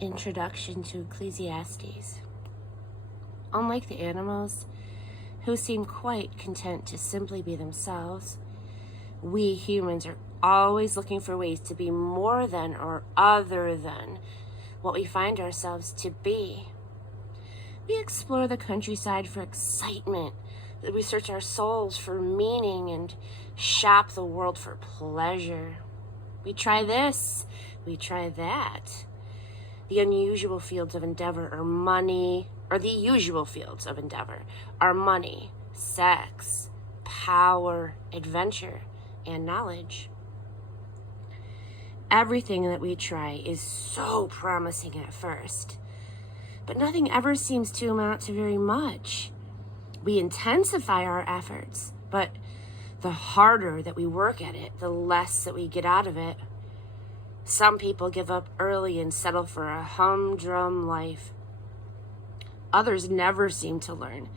Introduction to Ecclesiastes. Unlike the animals, who seem quite content to simply be themselves, we humans are always looking for ways to be more than or other than what we find ourselves to be. We explore the countryside for excitement, we search our souls for meaning, and shop the world for pleasure. We try this, we try that. The unusual fields of endeavor are money, or the usual fields of endeavor are money, sex, power, adventure, and knowledge. Everything that we try is so promising at first, but nothing ever seems to amount to very much. We intensify our efforts, but the harder that we work at it, the less that we get out of it. Some people give up early and settle for a humdrum life. Others never seem to learn,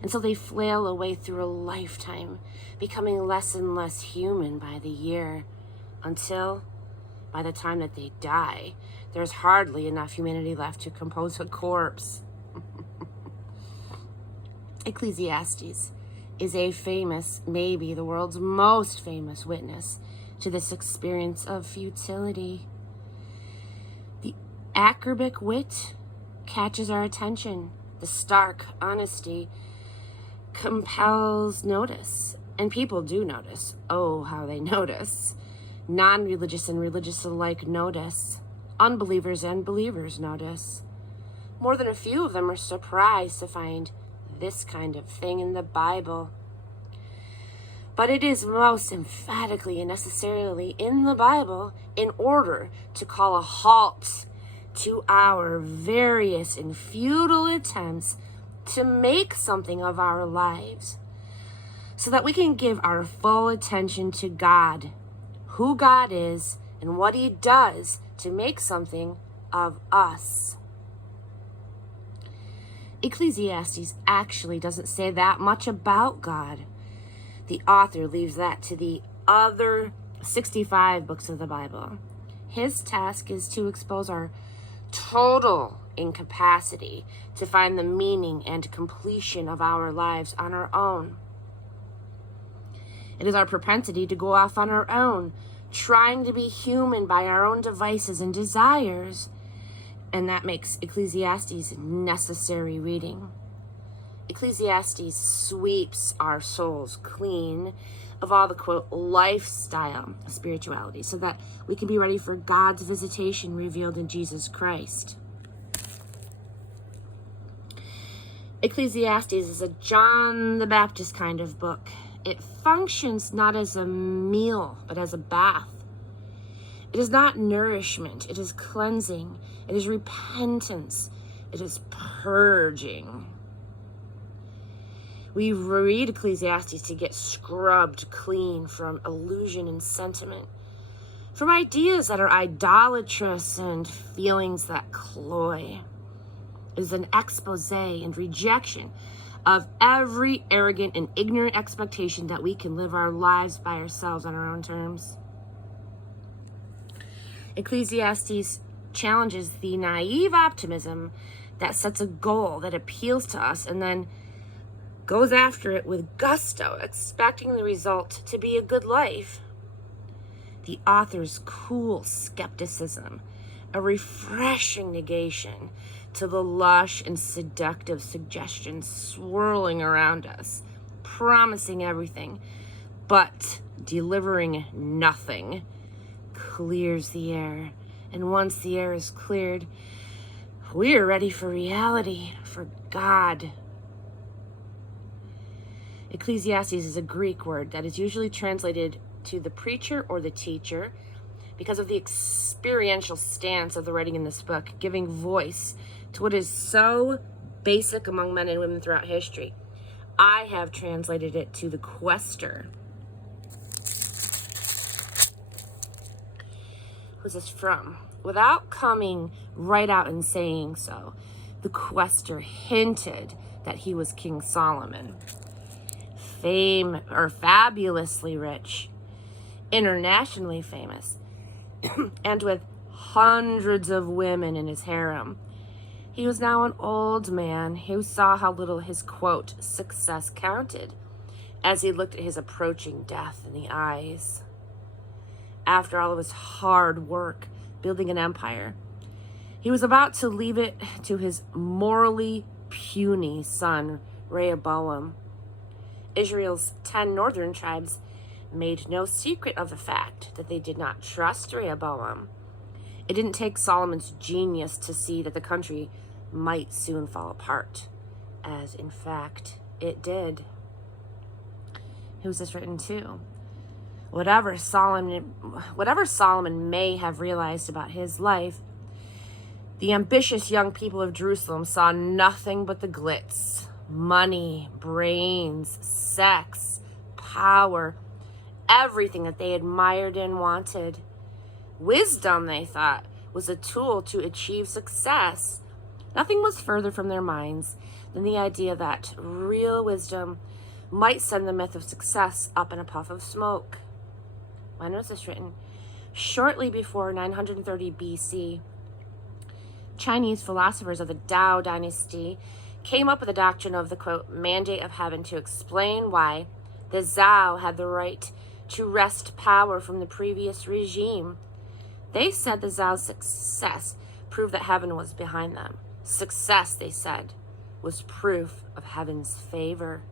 and so they flail away through a lifetime, becoming less and less human by the year, until, by the time that they die, there's hardly enough humanity left to compose a corpse. Ecclesiastes is a famous, maybe the world's most famous witness to this experience of futility. The acerbic wit catches our attention. The stark honesty compels notice, and people do notice. Oh, how they notice. Non-religious and religious alike notice. Unbelievers and believers notice. More than a few of them are surprised to find this kind of thing in the Bible. But it is most emphatically and necessarily in the Bible in order to call a halt to our various and futile attempts to make something of our lives, so that we can give our full attention to God, who God is, and what He does to make something of us. Ecclesiastes actually doesn't say that much about God. The author leaves that to the other 65 books of the Bible. His task is to expose our total incapacity to find the meaning and completion of our lives on our own. It is our propensity to go off on our own, trying to be human by our own devices and desires. And that makes Ecclesiastes necessary reading. Ecclesiastes sweeps our souls clean of all the, quote, lifestyle spirituality, so that we can be ready for God's visitation revealed in Jesus Christ. Ecclesiastes is a John the Baptist kind of book. It functions not as a meal, but as a bath. It is not nourishment, it is cleansing, it is repentance, it is purging. We read Ecclesiastes to get scrubbed clean from illusion and sentiment, from ideas that are idolatrous and feelings that cloy. It is an expose and rejection of every arrogant and ignorant expectation that we can live our lives by ourselves on our own terms. Ecclesiastes challenges the naive optimism that sets a goal that appeals to us and then goes after it with gusto, expecting the result to be a good life. The author's cool skepticism, a refreshing negation to the lush and seductive suggestions swirling around us, promising everything, but delivering nothing, clears the air. And once the air is cleared, we are ready for reality, for God. Ecclesiastes is a Greek word that is usually translated to the preacher or the teacher because of the experiential stance of the writing in this book, giving voice to what is so basic among men and women throughout history. I have translated it to the quester. Who's this from? Without coming right out and saying so, the quester hinted that he was King Solomon. Fabulously rich, internationally famous, and with hundreds of women in his harem. He was now an old man who saw how little his, quote, success counted as he looked at his approaching death in the eyes. After all of his hard work building an empire, he was about to leave it to his morally puny son, Rehoboam. Israel's 10 northern tribes made no secret of the fact that they did not trust Rehoboam. It didn't take Solomon's genius to see that the country might soon fall apart, as in fact it did. Who's this written to? Whatever Solomon may have realized about his life, the ambitious young people of Jerusalem saw nothing but the glitz, money, brains, sex, power, everything that they admired and wanted. Wisdom, they thought, was a tool to achieve success. Nothing was further from their minds than the idea that real wisdom might send the myth of success up in a puff of smoke. When was this written? Shortly before 930 BC, Chinese philosophers of the Tao dynasty came up with the doctrine of the, quote, mandate of heaven to explain why the Zhao had the right to wrest power from the previous regime. They said the Zhao's success proved that heaven was behind them. Success, they said, was proof of heaven's favor.